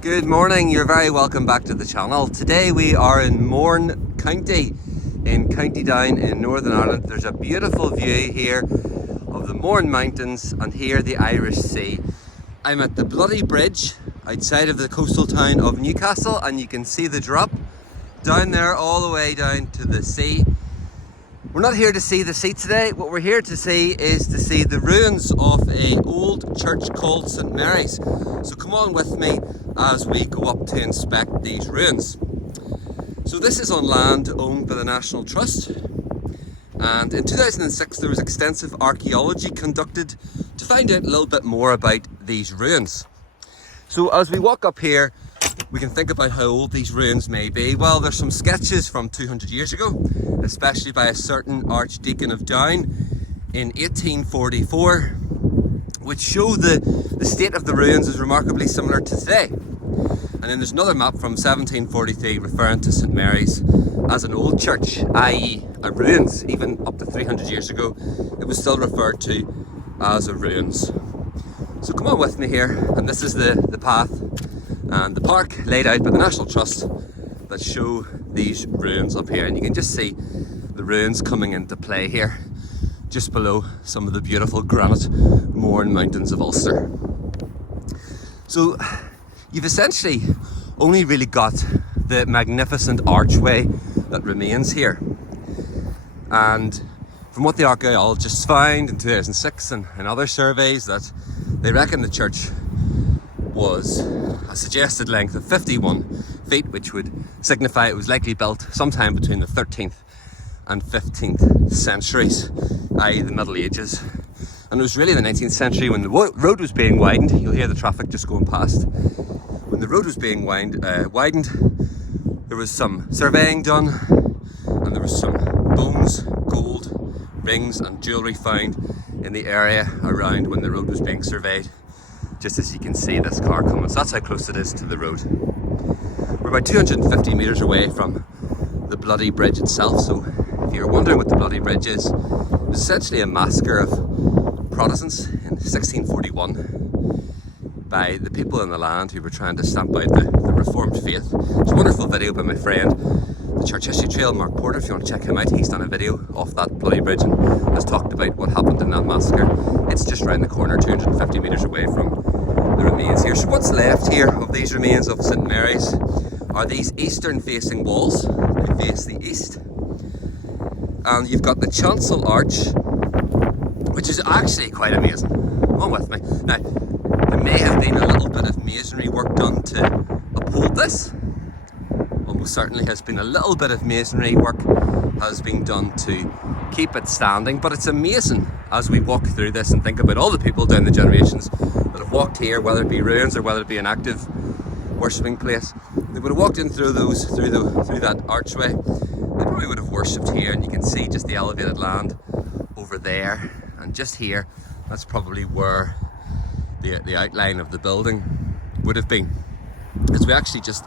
Good morning, you're very welcome back to the channel. Today we are in Mourne County, in County Down in Northern Ireland. There's a beautiful view here of the Mourne Mountains and here the Irish Sea. I'm at the Bloody Bridge outside of the coastal town of Newcastle, and you can see the drop down there all the way down to the sea. We're not here to see the sea today. What we're here to see is to see the ruins of an old church called St Mary's. So come on with me as we go up to inspect these ruins. So this is on land owned by the National Trust, and in 2006 there was extensive archaeology conducted to find out a little bit more about these ruins. So as we walk up here, we can think about how old these ruins may be. Well, there's some sketches from 200 years ago, especially by a certain Archdeacon of Down in 1844, which show the state of the ruins is remarkably similar to today. And then there's another map from 1743 referring to St Mary's as an old church, i.e. a ruins. Even up to 300 years ago, it was still referred to as a ruins. So come on with me here, and this is the path and the park laid out by the National Trust that show these ruins up here. And you can just see the ruins coming into play here, just below some of the beautiful granite Mourne mountains of Ulster. So you've essentially only really got the magnificent archway that remains here. And from what the archaeologists found in 2006 and other surveys, that they reckon the church was a suggested length of 51 feet, which would signify it was likely built sometime between the 13th and 15th centuries, i.e. the Middle Ages. And it was really the 19th century when the road was being widened. You'll hear the traffic just going past. When the road was being widened, there was some surveying done, and there was some bones, gold, rings and jewellery found in the area around when the road was being surveyed. Just as you can see this car coming, so that's how close it is to the road. We're about 250 metres away from the Bloody Bridge itself. So if you're wondering what the Bloody Bridge is, it was essentially a massacre of Protestants in 1641 by the people in the land who were trying to stamp out the Reformed faith. It's a wonderful video by my friend, the Church History Trail, Mark Porter. If you want to check him out, he's done a video off that Bloody Bridge and has talked about what happened in that massacre. It's just around the corner, 250 metres away from the remains here. So what's left here of these remains of St Mary's are these eastern facing walls. They face the east, and you've got the chancel arch, which is actually quite amazing. Come on with me. Now, there may have been a little bit of masonry work done to uphold this. Almost certainly has been a little bit of masonry work has been done to keep it standing, but it's amazing as we walk through this and think about all the people down the generations that have walked here, whether it be ruins or whether it be an active worshipping place. They would have walked in through that archway. They probably would have worshipped here, and you can see just the elevated land over there, and just here, that's probably where the outline of the building would have been. As we actually just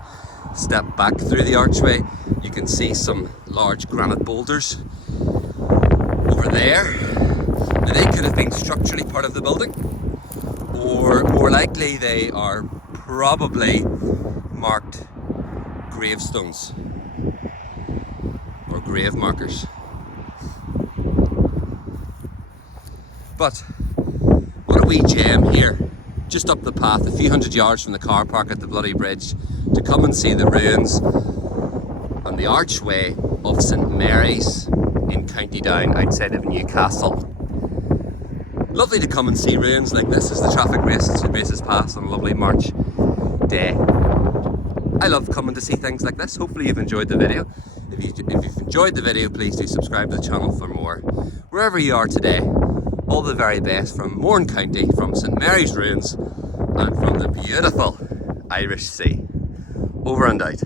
step back through the archway, you can see some large granite boulders over there. Now they could have been structurally part of the building, or more likely they are probably marked gravestones or grave markers. But what a wee gem here, just up the path a few hundred yards from the car park at the Bloody Bridge, to come and see the ruins and the archway of St Mary's in County Down outside of Newcastle. Lovely to come and see ruins like this as the traffic races past on a lovely March day. I love coming to see things like this. Hopefully you've enjoyed the video. If you've enjoyed the video, please do subscribe to the channel for more. Wherever you are today, all the very best from Mourne County, from St Mary's ruins, and from the beautiful Irish Sea. Over and out.